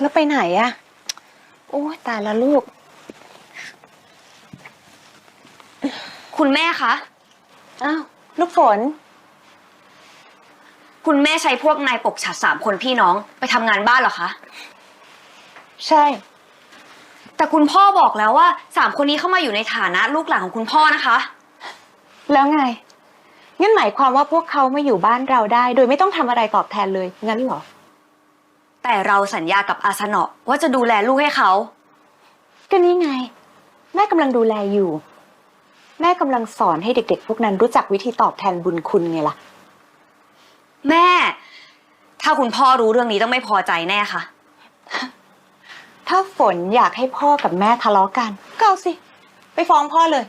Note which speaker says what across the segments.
Speaker 1: แล้วไปไหนอะโอ้ตายละลูก คุณแม่คะ อ้าว ลูกฝน
Speaker 2: คุณแม่ใช้พวกนายปกฉาดสามคนพี่น้องไปทำงานบ้านเหรอคะ ใช่ แต่คุณพ่อบอกแล้วว่าสามคนนี้เข้ามาอยู่ในฐานะ ลูกหลานของคุณพ่อนะคะ
Speaker 1: แล้วไงงั้นหมายความว่าพวกเขามาอยู่บ้านเราได้ โดยไม่ต้องทำอะไรตอบแทนเลยงั้นเหรอ
Speaker 2: แต่เราสัญญากับอาสนะว่าจะดูแลลูกให้เขา
Speaker 1: ก็นี่ไง แม่กำลังดูแลอยู่ แม่กำลังสอนให้เด็กๆพวกนั้นรู้จักวิธีตอบแทนบุญคุณไงล่ะ
Speaker 2: แม่ ถ้าคุณพ่อรู้เรื่องนี้ต้องไม่พอใจแน่ค่ะ
Speaker 1: ถ้าฝนอยากให้พ่อกับแม่ทะเลาะกัน
Speaker 3: ก็เอาสิ ไปฟ้องพ่อเลย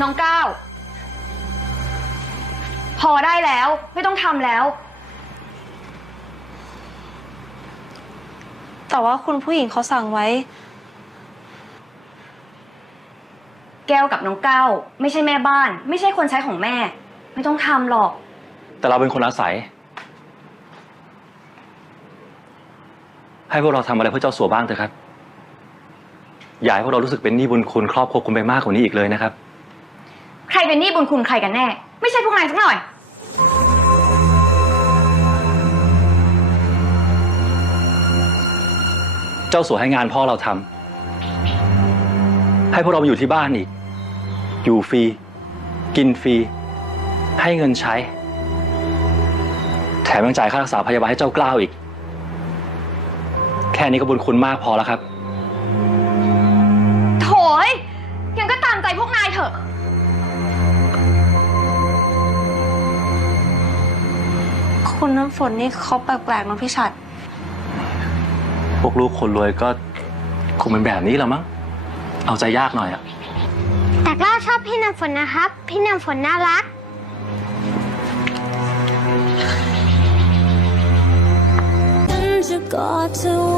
Speaker 2: น้องเก้าพอได้แล้ว ไม่ต้องทำแล้ว
Speaker 3: แต่ว่าคุณผู้หญิงเขาสั่งไว้
Speaker 2: แก้วกับน้องเก้าไม่ใช่แม่บ้าน ไม่ใช่คนใช้ของแม่ ไม่ต้องทำหรอก
Speaker 4: แต่เราเป็นคนอาศัย ให้พวกเราทำอะไรเพื่อเจ้าสัวบ้างเถอะครับอย่าให้พวกเรารู้สึกเป็นหนี้บุญคุณครอบครัวคุณไปมากกว่านี้อีกเลยนะครับ
Speaker 2: ใครเป็นหนี้บุญคุณใครกันแน่ ไม่ใช่พวกนายสักหน่อย
Speaker 4: เจ้าสววให้งานพ่อเราทํา ให้พวกเราอยู่ที่บ้านอีก อยู่ฟรีกินฟรีให้เงินใช้ แถมยังจ่ายค่ารักษาพยาบาลให้เจ้ากล้าวอีก แค่นี้ก็บุญคุณมากพอแล้วครับ
Speaker 3: คุณน้ำฝนนี่เขาแปลกๆนะพี่ชัด
Speaker 4: พวกลูกคนรวยก็คงเป็นแบบนี้แล้วมั้ง เอาใจยากหน่อยอะ
Speaker 5: แต่ก็ชอบพี่น้ำฝนนะครับ พี่น้ำฝนน่ารักจะกอดเธอ